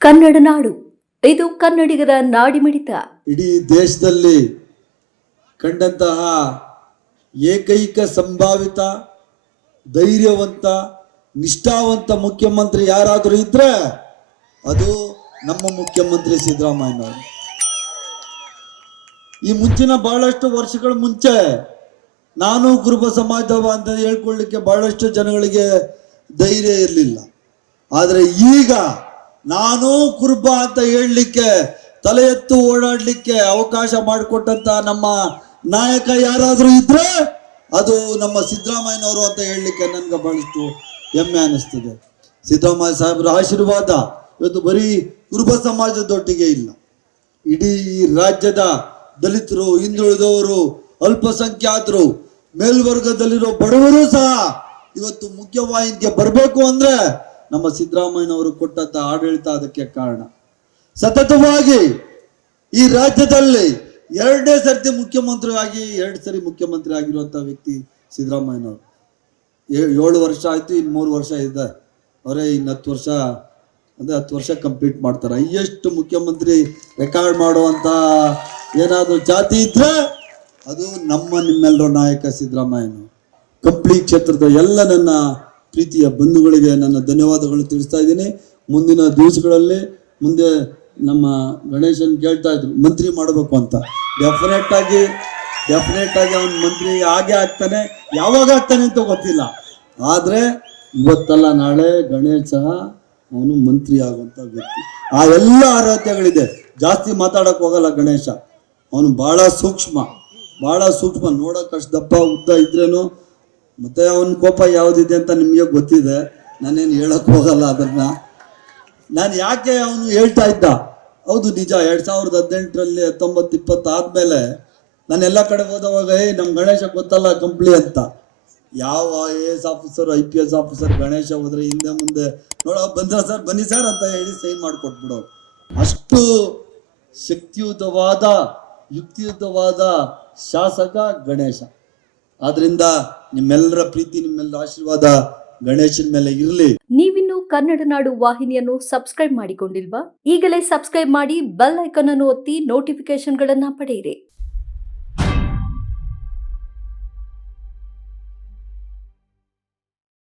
ಕನ್ನಡ ನಾಡು. ಇದು ಕನ್ನಡಿಗರ ನಾಡಿಮಿಡಿತ. ಇಡೀ ದೇಶದಲ್ಲಿ ಕಂಡಂತಹ ಏಕೈಕ ಸಂಭಾವಿತ, ಧೈರ್ಯವಂತ, ನಿಷ್ಠಾವಂತ ಮುಖ್ಯಮಂತ್ರಿ ಯಾರಾದರೂ ಇದ್ರೆ ಅದು ನಮ್ಮ ಮುಖ್ಯಮಂತ್ರಿ ಸಿದ್ದರಾಮಯ್ಯ ಈ ಮುಂಚಿನ ಬಹಳಷ್ಟು ವರ್ಷಗಳ ಮುಂಚೆ ನಾನು ಕುರುಬ ಸಮಾಜದವ ಅಂತ ಹೇಳ್ಕೊಳ್ಳಿಕ್ಕೆ ಬಹಳಷ್ಟು ಜನಗಳಿಗೆ ಧೈರ್ಯ ಇರಲಿಲ್ಲ. ಆದರೆ ಈಗ ನಾನು ಕುರುಬ ಅಂತ ಹೇಳಲಿಕ್ಕೆ, ತಲೆ ಎತ್ತು ಓಡಾಡ್ಲಿಕ್ಕೆ ಅವಕಾಶ ಮಾಡಿಕೊಟ್ಟಂತ ನಮ್ಮ ನಾಯಕ ಯಾರಾದರೂ ಇದ್ರೆ ಅದು ನಮ್ಮ ಸಿದ್ದರಾಮಯ್ಯನವರು ಅಂತ ಹೇಳಲಿಕ್ಕೆ ನನ್ಗೆ ಬಹಳಷ್ಟು ಹೆಮ್ಮೆ ಅನಿಸ್ತದೆ. ಸಿದ್ದರಾಮಯ್ಯ ಸಾಹೇಬರ ಆಶೀರ್ವಾದ ಇವತ್ತು ಬರೀ ಕುರುಬ ಸಮಾಜದೊಟ್ಟಿಗೆ ಇಲ್ಲ. ಇಡೀ ರಾಜ್ಯದ ದಲಿತರು, ಹಿಂದುಳಿದವರು, ಅಲ್ಪಸಂಖ್ಯಾತರು, ಮೇಲ್ವರ್ಗದಲ್ಲಿರೋ ಬಡವರು ಸಹ ಇವತ್ತು ಮುಖ್ಯವಾಹಿನಿಗೆ ಬರಬೇಕು ಅಂದ್ರೆ ನಮ್ಮ ಸಿದ್ದರಾಮಯ್ಯನವರು ಕೊಟ್ಟಂತ ಆಡಳಿತ ಅದಕ್ಕೆ ಕಾರಣ. ಸತತವಾಗಿ ಈ ರಾಜ್ಯದಲ್ಲಿ ಎರಡನೇ ಸರ್ತಿ ಮುಖ್ಯಮಂತ್ರಿ ಆಗಿ ಎರಡು ಸರಿ ಮುಖ್ಯಮಂತ್ರಿ ಆಗಿರುವಂತ ವ್ಯಕ್ತಿ ಸಿದ್ದರಾಮಯ್ಯನವರು. ಏಳು ವರ್ಷ ಆಯ್ತು, ಇನ್ನು ಮೂರು ವರ್ಷ ಇದೆ. ಅವರೇ ಇನ್ನು ಹತ್ತು ವರ್ಷ, ಅಂದ್ರೆ ಹತ್ತು ವರ್ಷ ಕಂಪ್ಲೀಟ್ ಮಾಡ್ತಾರೆ. ಹೈಯೆಸ್ಟ್ ಮುಖ್ಯಮಂತ್ರಿ ರೆಕಾರ್ಡ್ ಮಾಡುವಂತ ಏನಾದರೂ ಜಾತಿ ಇದ್ರೆ ಅದು ನಮ್ಮ ನಿಮ್ಮೆಲ್ಲರ ನಾಯಕ ಸಿದ್ದರಾಮಯ್ಯನು ಕಂಪ್ಲಿ ಕ್ಷೇತ್ರದ ಎಲ್ಲ ನನ್ನ ಪ್ರೀತಿಯ ಬಂಧುಗಳಿಗೆ ನನ್ನ ಧನ್ಯವಾದಗಳು ತಿಳಿಸ್ತಾ ಇದ್ದೀನಿ. ಮುಂದಿನ ದಿವಸಗಳಲ್ಲಿ ಮುಂದೆ ನಮ್ಮ ಗಣೇಶನ್ ಕೇಳ್ತಾ ಇದ್ರು, ಮಂತ್ರಿ ಮಾಡಬೇಕು ಅಂತ. ಡೆಫಿನೆಟ್ ಆಗಿ ಡೆಫಿನೆಟ್ ಆಗಿ ಅವನು ಮಂತ್ರಿ ಹಾಗೆ ಆಗ್ತಾನೆ, ಯಾವಾಗ ಆಗ್ತಾನೆ ಅಂತ ಗೊತ್ತಿಲ್ಲ. ಆದರೆ ಇವತ್ತಲ್ಲ ನಾಳೆ ಗಣೇಶ ಅವನು ಮಂತ್ರಿ ಆಗುವಂಥ ವ್ಯಕ್ತಿ. ಆ ಎಲ್ಲ ಅರ್ಹತೆಗಳಿದೆ. ಜಾಸ್ತಿ ಮಾತಾಡಕ್ ಹೋಗಲ್ಲ ಗಣೇಶ. ಅವನು ಬಹಳ ಸೂಕ್ಷ್ಮ. ಬಹಳ ಸೂಕ್ಷ್ಮ. ನೋಡಕ್ ಅಷ್ಟು ದಪ್ಪ ಉದ್ದ ಇದ್ರೇನು ಮತ್ತೆ ಅವನ ಕೋಪ ಯಾವ್ದಿದೆ ಅಂತ ನಿಮಗೆ ಗೊತ್ತಿದೆ. ನಾನೇನು ಹೇಳಕ್ ಹೋಗಲ್ಲ ಅದನ್ನ. ನಾನು ಯಾಕೆ ಅವನು ಹೇಳ್ತಾ ಇದ್ದ? ಹೌದು ನಿಜ, ಎರಡ್ ಸಾವಿರದ ಹದಿನೆಂಟರಲ್ಲಿ ಹತ್ತೊಂಬತ್ತು ಇಪ್ಪತ್ತು ಆದ್ಮೇಲೆ ನಾನು ಎಲ್ಲ ಕಡೆ ಹೋದವಾಗ ಏ ನಮ್ಮ ಗಣೇಶ ಗೊತ್ತಲ್ಲ ಕಂಪ್ಲಿ ಅಂತ. ಯಾವ I A S officer I P S officer Ganesha ಹೋದ್ರೆ ಹಿಂದೆ ಮುಂದೆ, ನೋಡ, ಬಂದ್ರ ಸರ್, ಬನ್ನಿ ಸರ್ ಅಂತ ಹೇಳಿ ಸೈನ್ ಮಾಡಿಕೊಟ್ಬಿಡೋರು. ಅಷ್ಟು ಶಕ್ತಿಯುತವಾದ, ಯುಕ್ತಿಯುತವಾದ ಶಾಸಕ ಗಣೇಶ. ಆದ್ರಿಂದ ನಿಮ್ಮೆಲ್ಲರ ಪ್ರೀತಿ, ನಿಮ್ಮೆಲ್ಲರ ಆಶೀರ್ವಾದ ಗಣೇಶನ ಮೇಲೆ ಇರಲಿ. ನೀವಿನ್ನು ಕನ್ನಡ ನಾಡು ವಾಹಿನಿಯನ್ನು ಸಬ್ಸ್ಕ್ರೈಬ್ ಮಾಡಿಕೊಂಡಿಲ್ವಾ? ಈಗಲೇ ಸಬ್ಸ್ಕ್ರೈಬ್ ಮಾಡಿ ಬೆಲ್ ಐಕಾನ್ ಅನ್ನು ಒತ್ತಿ ನೋಟಿಫಿಕೇಶನ್ಗಳನ್ನ ಪಡೆಯಿರಿ.